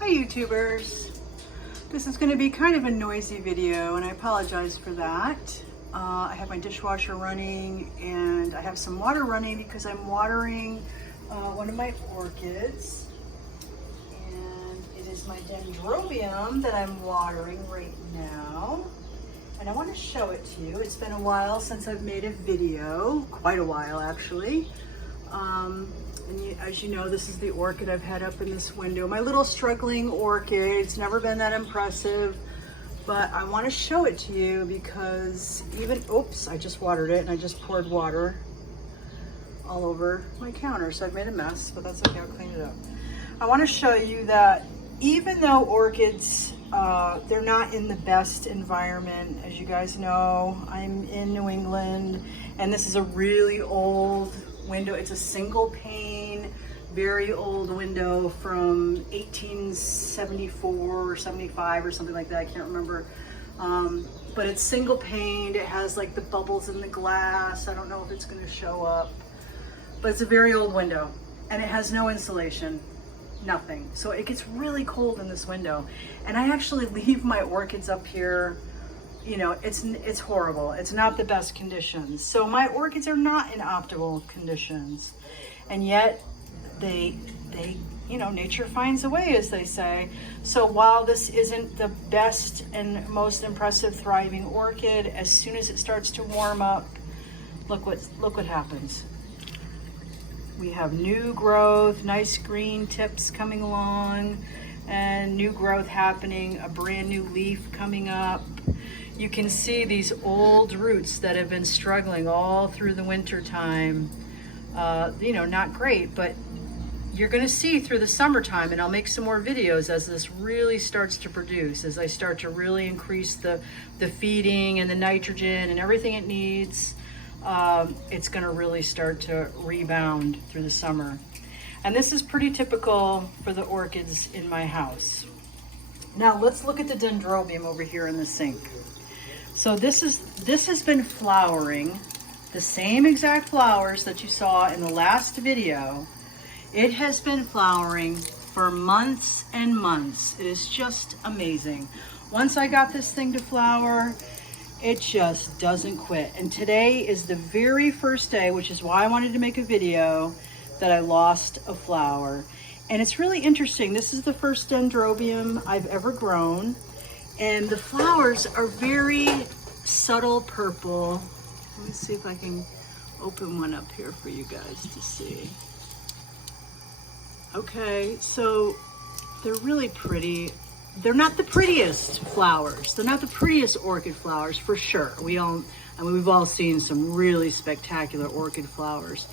Hi YouTubers. This is going to be kind of a noisy video and I apologize for that. I have my dishwasher running and I have some water running because I'm watering one of my orchids. And it is my Dendrobium that I'm watering right now. And I want to show it to you. It's been a while since I've made a video, quite a while actually. As you know, this is the orchid I've had up in this window. My little struggling orchid. It's never been that impressive, but I want to show it to you because oops, I just watered it and I just poured water all over my counter. So I've made a mess, but that's okay, I'll clean it up. I want to show you that even though orchids, they're not in the best environment, as you guys know, I'm in New England and this is a really old window. It's a single pane, very old window from 1874 or 75 or something like that. I can't remember. But it's single paned. It has like the bubbles in the glass. I don't know if it's going to show up, but it's a very old window and it has no insulation, nothing. So it gets really cold in this window. And I actually leave my orchids up here. You know, it's horrible. It's not the best conditions. So my orchids are not in optimal conditions. And yet they, you know, nature finds a way, as they say. So while this isn't the best and most impressive thriving orchid, as soon as it starts to warm up, look what happens. We have new growth, nice green tips coming along, and new growth happening, a brand new leaf coming up. You can see these old roots that have been struggling all through the winter time. You know, not great, but you're gonna see through the summertime, and I'll make some more videos as this really starts to produce, as I start to really increase the feeding and the nitrogen and everything it needs. It's gonna really start to rebound through the summer. And this is pretty typical for the orchids in my house. Now let's look at the Dendrobium over here in the sink. So this has been flowering, the same exact flowers that you saw in the last video. It has been flowering for months and months. It is just amazing. Once I got this thing to flower, it just doesn't quit. And today is the very first day, which is why I wanted to make a video, that I lost a flower. And it's really interesting. This is the first Dendrobium I've ever grown. And the flowers are very subtle purple. Let me see if I can open one up here for you guys to see. Okay, so they're really pretty. They're not the prettiest flowers. They're not the prettiest orchid flowers for sure. We've all seen some really spectacular orchid flowers.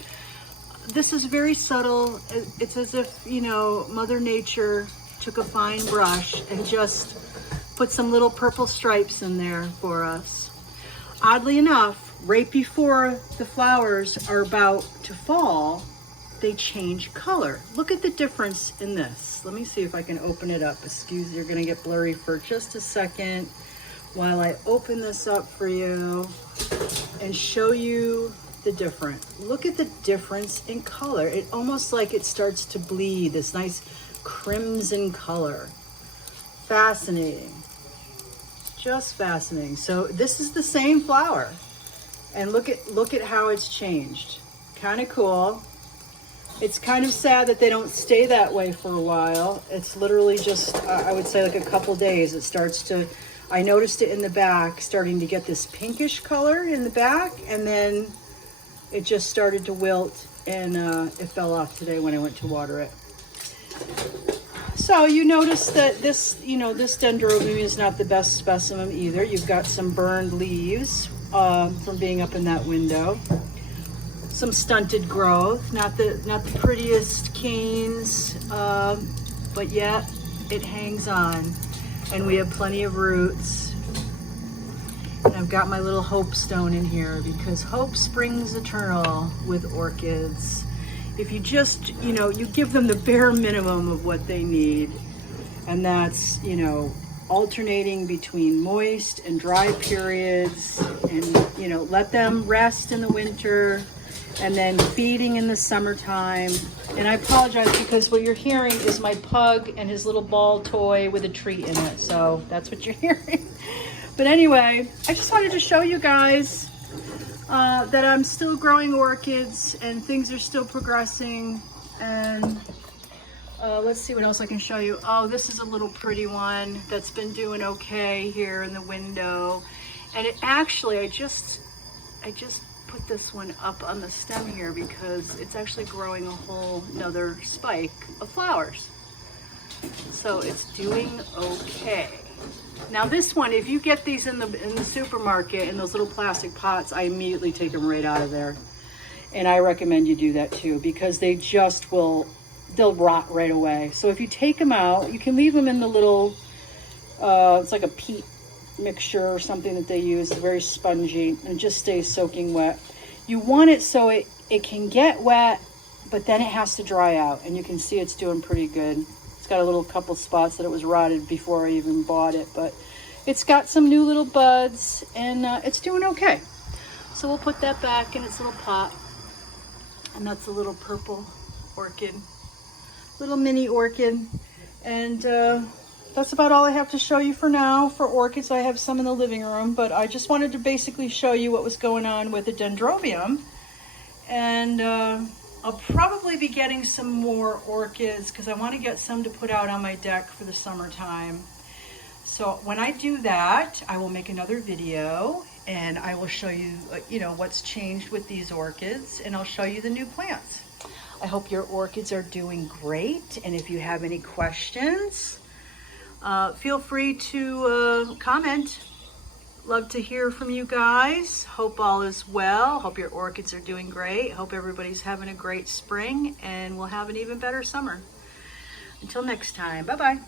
This is very subtle. It's as if, you know, Mother Nature took a fine brush and just put some little purple stripes in there for us. Oddly enough, right before the flowers are about to fall, they change color. Look at the difference in this. Let me see if I can open it up. Excuse, you're gonna get blurry for just a second while I open this up for you and show you the difference. Look at the difference in color. It almost like it starts to bleed, this nice crimson color. Fascinating. Just fascinating. So this is the same flower, and look at how it's changed. Kind of cool. It's kind of sad that they don't stay that way for a while. It's literally just I would say like a couple days. It starts to, I noticed it in the back, starting to get this pinkish color in the back, and then it just started to wilt, and it fell off today when I went to water it. So you notice that this, you know, this Dendrobium is not the best specimen either. You've got some burned leaves from being up in that window. Some stunted growth, not the prettiest canes, but yet it hangs on, and we have plenty of roots. And I've got my little hope stone in here because hope springs eternal with orchids. If you just, you know, you give them the bare minimum of what they need, and that's, you know, alternating between moist and dry periods, and, you know, let them rest in the winter and then feeding in the summertime. And I apologize because what you're hearing is my pug and his little ball toy with a treat in it. So that's what you're hearing. But anyway, I just wanted to show you guys that I'm still growing orchids and things are still progressing. And let's see what else I can show you. Oh, this is a little pretty one that's been doing okay here in the window. And it actually, I just put this one up on the stem here because it's actually growing a whole another spike of flowers. So it's doing okay. Now this one, if you get these in the supermarket in those little plastic pots, I immediately take them right out of there. And I recommend you do that too, because they just they'll rot right away. So if you take them out, you can leave them in the little, it's like a peat mixture or something that they use. It's very spongy and it just stays soaking wet. You want it so it can get wet, but then it has to dry out. And you can see it's doing pretty good. It's got a little couple spots that it was rotted before I even bought it, but it's got some new little buds and it's doing okay. So we'll put that back in its little pot. And that's a little purple orchid, little mini orchid. And that's about all I have to show you for now for orchids. I have some in the living room, but I just wanted to basically show you what was going on with the Dendrobium. And I'll probably be getting some more orchids because I want to get some to put out on my deck for the summertime. So when I do that, I will make another video and I will show you, what's changed with these orchids, and I'll show you the new plants. I hope your orchids are doing great. And if you have any questions, feel free to comment. Love to hear from you guys. Hope all is well. Hope your orchids are doing great. Hope everybody's having a great spring and we'll have an even better summer. Until next time, bye-bye.